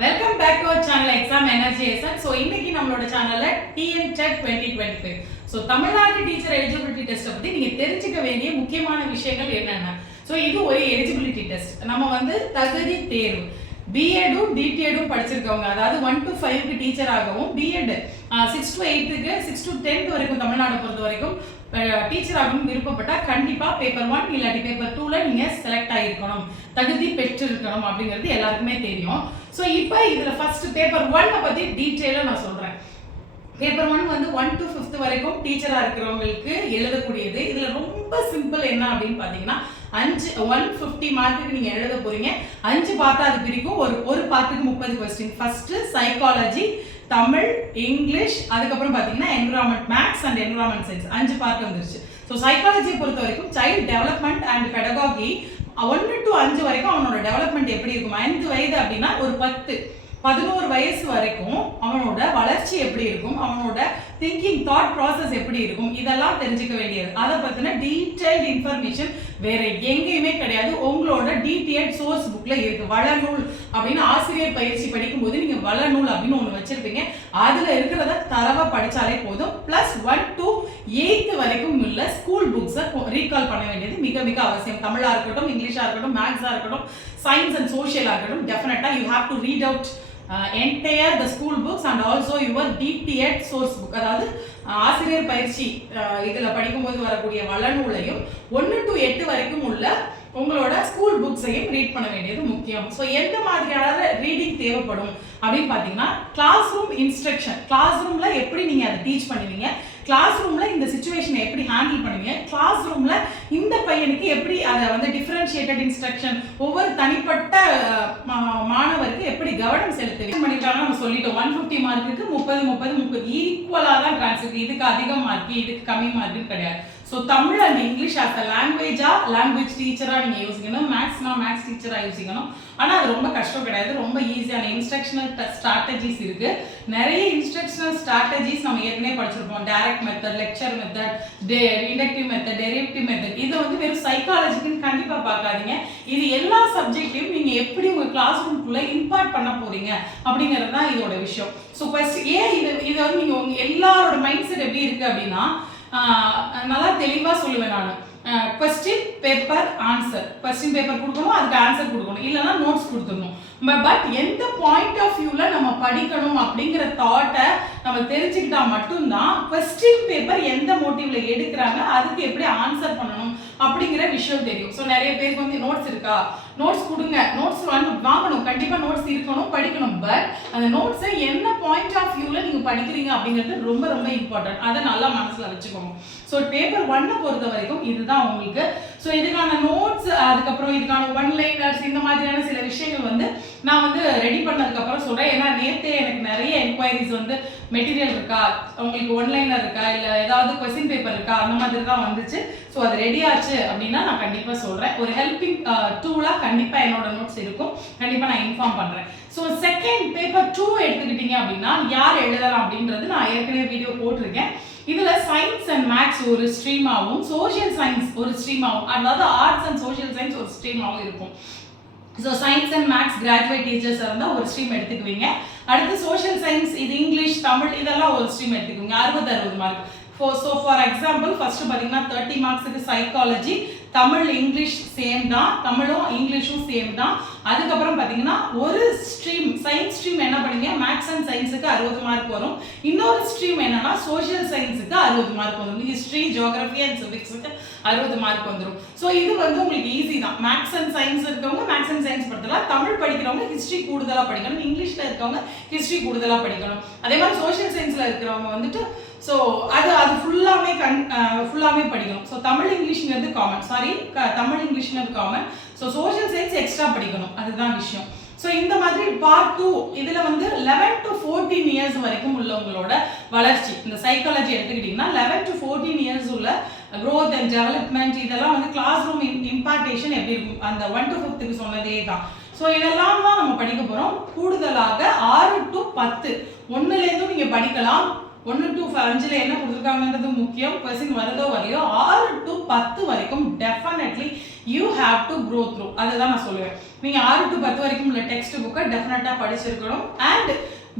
Welcome back to our channel exam எனர்ஜியேஷன். So இன்னைக்கு நம்மளோட சேனல்ல TN TET 2025 so Tamil Nadu teacher eligibility டெஸ்ட்டை பற்றி நீங்கள் தெரிஞ்சுக்க வேண்டிய முக்கியமான விஷயங்கள் என்னென்ன. ஸோ இது ஒரு எலிஜிபிலிட்டி டெஸ்ட். நம்ம வந்து தகுதி தேர்வு பிஎடும் டிடிஎடும் படிச்சிருக்கவங்க, அதாவது 1 to 5க்கு டீச்சர் ஆகவும், பிஎட் 6 to 8க்கு 6 to 10th வரைக்கும் தமிழ்நாடு பொறுத்த வரைக்கும் டீச்சர் ஆகணும் விருப்பப்பட்டா கண்டிப்பா பேப்பர் 1 இல்லாட்டி பேப்பர் 2ல நீங்க செலக்ட் ஆகிருக்கணும், தகுதி பெற்றிருக்கணும் அப்படிங்கிறது எல்லாருக்குமே தெரியும். ஸோ இப்போ இதுல ஃபர்ஸ்ட் பேப்பர் 1 பத்தி டீட்டெயிலாக நான் சொல்றேன். பேப்பர் 1 வந்து 1 to 5th வரைக்கும் டீச்சரா இருக்கிறவங்களுக்கு எழுதக்கூடியது. இதுல ரொம்ப சிம்பிள் என்ன அப்படின்னு பாத்தீங்கன்னா 150 மார்க்குக்கு நீங்க எழுத போறீங்க. 5 பார்ட்டா அது பிரிக்கும். ஒரு பார்ட்டுக்கு 30 question. First psychology, Tamil, English, அதுக்கப்புறம் பாத்தீங்கன்னா environment maths and environment science 5 part வந்துருச்சு. ஸோ சைக்காலஜியை பொறுத்த வரைக்கும் child development and pedagogy 1 to 5 வரைக்கும் அவனோட டெவலப்மெண்ட் எப்படி இருக்கும். 5 வயது அப்படின்னா ஒரு 11 வயசு வரைக்கும் அவனோட வளர்ச்சி எப்படி இருக்கும், அவனோட திங்கிங் தாட் ப்ராசஸ் எப்படி இருக்கும், இதெல்லாம் தெரிஞ்சுக்க வேண்டியது. அதை பத்தின டீடைல்டு இன்ஃபர்மேஷன் வேற எங்கேயுமே கிடையாது. உங்களோட டிடிஎட் சோர்ஸ் புக்ல இருக்கு. வளநூல் அப்படின்னு ஆசிரியர் பயிற்சி படிக்கும் போது நீங்க வளநூல் அப்படின்னு ஒண்ணு வச்சிருப்பீங்க. அதுல இருக்கிறத தரவா படிச்சாலே போதும். பிளஸ் 1 to 8th வரைக்கும் உள்ள ஸ்கூல் புக்ஸை ரீகால் பண்ண வேண்டியது மிக மிக அவசியம். தமிழா இருக்கட்டும், இங்கிலீஷா இருக்கட்டும், மேத்ஸா இருக்கட்டும், சயின்ஸ் அண்ட் சோஷியலா இருக்கட்டும், டெஃபினட்டா you have to read out entire the school books and also your DTED source book. அதாவது ஆசிரியர் பயிற்சி இதுல படிக்கும்போது வரக்கூடிய வளநூலையும் 1 to 8 வரைக்கும் உள்ள உங்களோட ஸ்கூல் புக்ஸையும் ரீட் பண்ண வேண்டியது முக்கியம். ஸோ எந்த மாதிரியான ரீடிங் தேவைப்படும் அப்படின்னு பார்த்தீங்கன்னா கிளாஸ் ரூம் இன்ஸ்ட்ரக்ஷன், கிளாஸ் ரூம்ல எப்படி நீங்க அதை டீச் பண்ணுவீங்க, கிளாஸ் ரூம்ல இந்த சிச்சுவேஷனை எப்படி ஹேண்டில் பண்ணுவீங்க, கிளாஸ் ரூம்ல இந்த பையனுக்கு எப்படி அதை வந்து டிஃபரன்ஷியேட்டட் இன்ஸ்ட்ரக்ஷன் ஒவ்வொரு தனிப்பட்ட மாணவருக்கு எப்படி கவனம் செலுத்துவீங்க பண்ணிட்டாங்க. நம்ம சொல்லிட்டோம் 150 மார்க்குக்கு 30 ஈக்குவலா தான் டிரான்ஸ்ஃபர். இதுக்கு அதிக மார்க், இதுக்கு கம்மி மார்க்கு கிடையாது. So Tamil and English as a language டீச்சரா நீங்க யோசிக்கணும். மேத்ஸ்னா மேத்ஸ் டீச்சரா யோசிக்கணும். ஆனா அது ரொம்ப கஷ்டம் கிடையாது. ரொம்ப ஈஸியான இன்ஸ்ட்ரக்ஷனல் ஸ்ட்ராட்டஜிஸ் இருக்கு. நிறைய இன்ஸ்ட்ரக்ஷனல் ஸ்ட்ராட்டஜிஸ் நம்ம ஏற்கனவே படிச்சிருப்போம். Direct method, lecture method, inductive method, derivative method. இதை வந்து வெறும் சைக்காலஜிக்குன்னு கண்டிப்பா பார்க்காதீங்க. இது எல்லா சப்ஜெக்ட்லயும் நீங்க எப்படி உங்க கிளாஸ் ரூம்குள்ள இம்பார்ட் பண்ண போறீங்க அப்படிங்கிறது தான் இதோட விஷயம். ஸோ ஃபர்ஸ்ட் ஏன் இது வந்து நீங்க உங்க எல்லாரோட மைண்ட் செட் எப்படி இருக்கு அப்படின்னா நல்லா தெளிவா சொல்லுவேன் நான். Question paper answer, question paper கொடுக்கணும், அதுக்கு ஆன்சர் கொடுக்கணும், இல்லைன்னா நோட்ஸ் கொடுத்துடணும். பட் எந்த பாயிண்ட் ஆஃப் வியூல நம்ம படிக்கணும் அப்படிங்கிற தாட்டை நம்ம தெரிஞ்சுக்கிட்டா மட்டும்தான் கொஸ்டின் பேப்பர் எந்த மோட்டிவ்ல எடுக்கிறாங்க, அதுக்கு எப்படி ஆன்சர் பண்ணணும் அப்படிங்கிற விஷயம் தெரியும். ஸோ நிறைய பேருக்கு வந்து நோட்ஸ் இருக்கா, நோட்ஸ் கொடுங்க, நோட்ஸ் வாங்கணும், கண்டிப்பா நோட்ஸ் இருக்கணும், படிக்கணும். பட் அந்த நோட்ஸை என்ன பாயிண்ட் ஆஃப் வியூல நீங்க படிக்கிறீங்க அப்படிங்கிறது ரொம்ப ரொம்ப இம்பார்ட்டன்ட். அதை நல்லா மனசுல வச்சுக்கோங்க. ஸோ பேப்பர் 1 பொறுத்த வரைக்கும் இதுதான் உங்களுக்கு. ஸோ இதுக்கான நோட்ஸ், அதுக்கப்புறம் இதுக்கான ஒன்லைனர்ஸ், இந்த மாதிரியான சில விஷயங்கள் வந்து நான் வந்து ரெடி பண்ணதுக்கு அப்புறம் சொல்றேன். ஏன்னா நேத்தே எனக்கு நிறைய என்கொயரிஸ் வந்து மெட்டீரியல் இருக்கா, உங்களுக்கு ஒன்லைனர் இருக்கா, இல்ல ஏதாவது கொஸ்டின் பேப்பர் இருக்கா, அந்த மாதிரி தான் வந்துச்சு. ஸோ அது ரெடி ஆச்சு அப்படின்னா நான் கண்டிப்பா சொல்றேன். ஒரு ஹெல்பிங் டூலா கண்டிப்பா என்னோட நோட்ஸ் இருக்கும், கண்டிப்பா நான் இன்ஃபார்ம் பண்றேன். ஸோ செகண்ட் பேப்பர் 2 எடுத்துக்கிட்டீங்க அப்படின்னா யார் எழுதலாம் அப்படின்றது நான் ஏற்கனவே வீடியோ போட்டிருக்கேன். இதுல சயின்ஸ் அண்ட் மேத்ஸ் ஒரு ஸ்ட்ரீமாவும், சோஷியல் சயின்ஸ் ஒரு ஸ்ட்ரீமாவும், அதாவது ஆர்ட்ஸ் அண்ட் சோஷியல் சயின்ஸ் ஒரு ஸ்ட்ரீமாவும் இருக்கும். So science and maths graduate teachers இருந்தால் ஒரு ஸ்ட்ரீம் எடுத்துக்குவீங்க. அடுத்து சோஷியல் சயின்ஸ், இது இங்கிலீஷ், தமிழ், இதெல்லாம் ஒரு ஸ்ட்ரீம் எடுத்துக்குவீங்க. 60 mark. So for example first பார்த்தீங்கன்னா 30 மார்க்ஸுக்கு சைக்காலஜி, தமிழ் இங்கிலீஷ் சேம் தான், தமிழும் இங்கிலீஷும் சேம் தான். அதுக்கப்புறம் பார்த்தீங்கன்னா ஒரு ஸ்ட்ரீம் சயின்ஸ் ஸ்ட்ரீம் என்ன பண்ணுவீங்க, மேத்ஸ் அண்ட் சயின்ஸுக்கு 60 மார்க் வரும். இன்னொரு ஸ்ட்ரீம் என்னன்னா சோஷியல் சயின்ஸுக்கு 60 மார்க் வரும். ஹிஸ்ட்ரி, ஜியோகிராஃபி அண்ட் சிவிக்ஸுக்கு 60 மார்க் வந்துடும். ஸோ இது வந்து உங்களுக்கு ஈஸி தான். மேத்ஸ் அண்ட் சயின்ஸ் இருக்கவங்க மேத்ஸ் அண்ட் சயின்ஸ் படிக்கலாம், தமிழ் படிக்கிறவங்க ஹிஸ்ட்ரி கூடுதலாக படிக்கணும், இங்கிலீஷில் இருக்கவங்க ஹிஸ்ட்ரி கூடுதலாக படிக்கணும். அதே மாதிரி சோஷியல் சயின்ஸில் இருக்கிறவங்க வந்துட்டு ஸோ அது ஃபுல்லாமே படிக்கணும். ஸோ தமிழ் இங்கிலீஷ்ங்கிறது காமன், தமிழ் இங்கிலீஷ்ங்கிறது common. So social science extra படிக்கணும், அதுதான் விஷயம். ஸோ இந்த மாதிரி பார்ட் 2 இதுல வந்து 11 to 14 இயர்ஸ் வரைக்கும் உள்ளவங்களோட வளர்ச்சி, இந்த சைக்காலஜி எடுத்துக்கிட்டீங்கன்னா 11 to 14 இயர்ஸ் உள்ள growth and development, இதெல்லாம் வந்து கிளாஸ் ரூம் இம்பார்டேஷன் எப்படி இருக்கும், அந்த 1 to 5க்கு சொன்னதே தான். ஸோ இதெல்லாம் தான் நம்ம படிக்க போறோம். கூடுதலாக 6 to 10 ஒன்னுலேருந்தும் நீங்க படிக்கலாம். 1 to 5ல என்ன கொடுத்துருக்காங்கன்றது முக்கியம். கொஸ்டின் வருதோ வரலையோ 6 to 10 வரைக்கும் definitely you have to grow through. அதுதான் நான் சொல்லுவேன். நீங்கள் 6 to 10 வரைக்கும் உள்ள டெக்ஸ்ட் புக்கை டெஃபினட்டாக படிச்சிருக்கணும். அண்ட்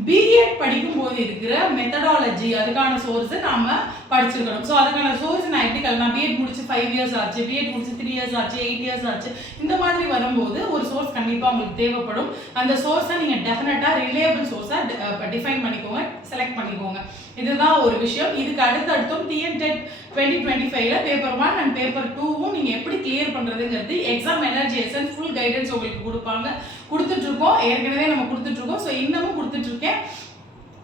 பிஎட் படிக்கும்போது இருக்கிற மெத்தடாலஜி அதுக்கான சோர்ஸை நாம படிச்சிருக்கணும். ஸோ அதுக்கான சோர்ஸ் நான் எப்படி நான் பிஎட் முடிச்சு 5 years ஆச்சு, பிஎட் முடிச்சு 3 years ஆச்சு, 8 years ஆச்சு, இந்த மாதிரி வரும்போது ஒரு சோர்ஸ் கண்டிப்பாக உங்களுக்கு தேவைப்படும். அந்த சோர்ஸை நீங்கள் டெஃபினட்டாக ரிலேயபிள் சோர்ஸாக டிஃபைன் பண்ணிக்கோங்க, செலக்ட் பண்ணிக்கோங்க. இதுதான் ஒரு விஷயம். இதுக்கு அடுத்தடுத்தும் டிஎன்டெட் 2025ல பேப்பர் 1 அண்ட் பேப்பர் 2வும் நீங்கள் எப்படி கிளியர் பண்ணுறதுங்கிறது exam energy essence full guidance உங்களுக்கு கொடுத்துட்டு இருக்கோம். ஏற்கனவே நம்ம கொடுத்துட்டு இருக்கோம். ஸோ இன்னமும் கொடுத்துட்டு இருக்கேன்.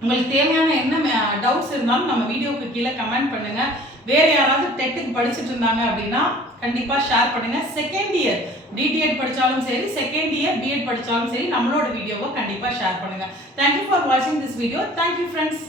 உங்களுக்கு தேவையான என்ன டவுட்ஸ் இருந்தாலும் நம்ம வீடியோக்கு கீழே கமெண்ட் பண்ணுங்க. வேற யாராவது டெட்டுக்கு படிச்சுட்டு இருந்தாங்க அப்படின்னா கண்டிப்பா ஷேர் பண்ணுங்க. செகண்ட் இயர் டிடிஎட் படிச்சாலும் சரி, செகண்ட் இயர் பிஎட் படிச்சாலும் சரி, நம்மளோட வீடியோவை கண்டிப்பா ஷேர் பண்ணுங்க. தேங்க்யூ ஃபார் வாட்சிங் திஸ் வீடியோ. Thank you friends.